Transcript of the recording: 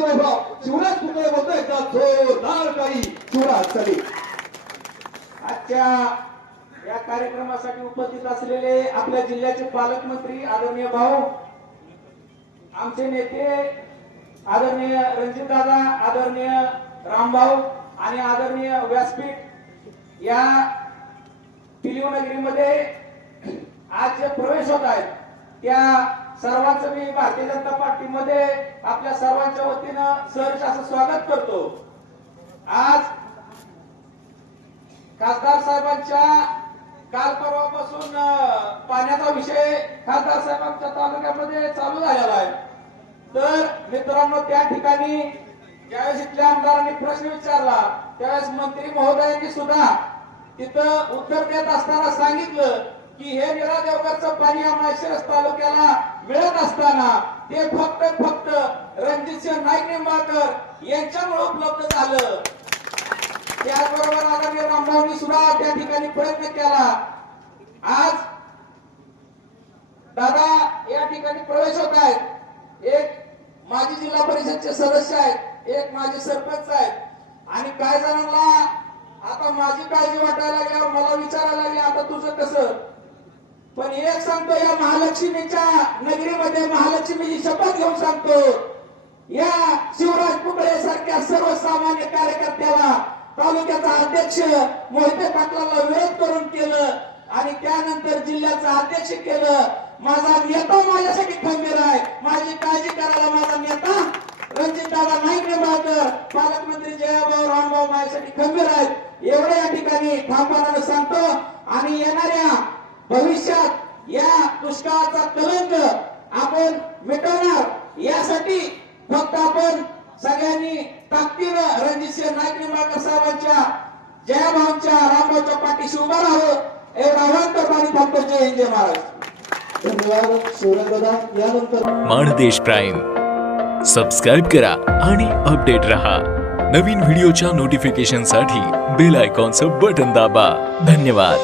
वैभव शिवराज कुठे बोलतोय एकदा जोरदार काही शिवराज चली आजच्या या कार्यक्रमासाठी उपस्थित असलेले आपल्या जिल्ह्याचे पालकमंत्री आदरणीय भाऊ आमचे नेते आदरणीय रणजितदादा आदरणीय रामभाऊ आणि आदरणीय व्यासपीठ या पिलीवनगरीमध्ये आज जे प्रवेश होत आहेत त्या सर्वांचं मी भारतीय जनता पार्टीमध्ये आपल्या सर्वांच्या वतीनं सहर्ष असं स्वागत करतो. आज खासदार साहेबांच्या काल परवापासून पाण्याचा विषय खासदार साहेबांच्या तालुक्यामध्ये चालू झालेला आहे. तर मित्रांनो त्या ठिकाणी ज्यावेळेस इथल्या आमदारांनी प्रश्न विचारला त्यावेळेस मंत्री महोदयांनी सुद्धा तिथं उत्तर देत असताना सांगितलं की हे निरा पाणी आम्हाला शिरस तालुक्याला मिळत असताना ते फक्त फक्त रणजितसिंह नाईक निंबाळकर यांच्यामुळे उपलब्ध झालं. त्याचबरोबर आदरणीय रामरावनी सुद्धा त्या ठिकाणी प्रयत्न केला. आज दादा या ठिकाणी प्रवेश होत आहेत. एक माजी जिल्हा परिषदचे सदस्य आहेत एक माजी सरपंच आहेत. आणि काय जणांना आता माझी काळजी वाटायला लागल्यावर मला विचारायला लागले आता तुझं कसं? पण एक सांगतो या महालक्ष्मीच्या नगरीमध्ये महालक्ष्मीची शपथ घेऊन सांगतो. या शिवराज कुंबळे सारख्या सर्वसामान्य कार्यकर्त्याला तालुक्याचा अध्यक्ष मोहिते पाटलाला विरोध करून केलं आणि त्यानंतर जिल्ह्याचा अध्यक्ष केलं. माझा नेता माझ्यासाठी खंबीर आहे. माझी काळजी करायला माझा नेता रणजितदादा नाईक निंबाळकर पालकमंत्री जयाभाऊ रामभाऊ माझ्यासाठी खंबीर आहेत. एवढ्या या ठिकाणी ठामपणानं सांगतो भविष्यात या दुष्काळाचा कलंक आपण मिटवणार यासाठी फक्त आपण सगळ्यांनी ताकदीनं रणजितसिंह नाईक निंबाळकर साहेबांच्या जयाभाऊंच्या रामभाऊच्या पाठीशी उभा राहावं एवढं आव्हान करतो आणि थांबतो जय हिंद जय महाराज धन्यवाद सूर्यदा यानंतर माणदेश प्राईम. सबस्क्राईब करा आणि अपडेट रहा. नवीन व्हिडिओच्या नोटिफिकेशनसाठी बेल आयकॉनचं बटन दाबा. धन्यवाद.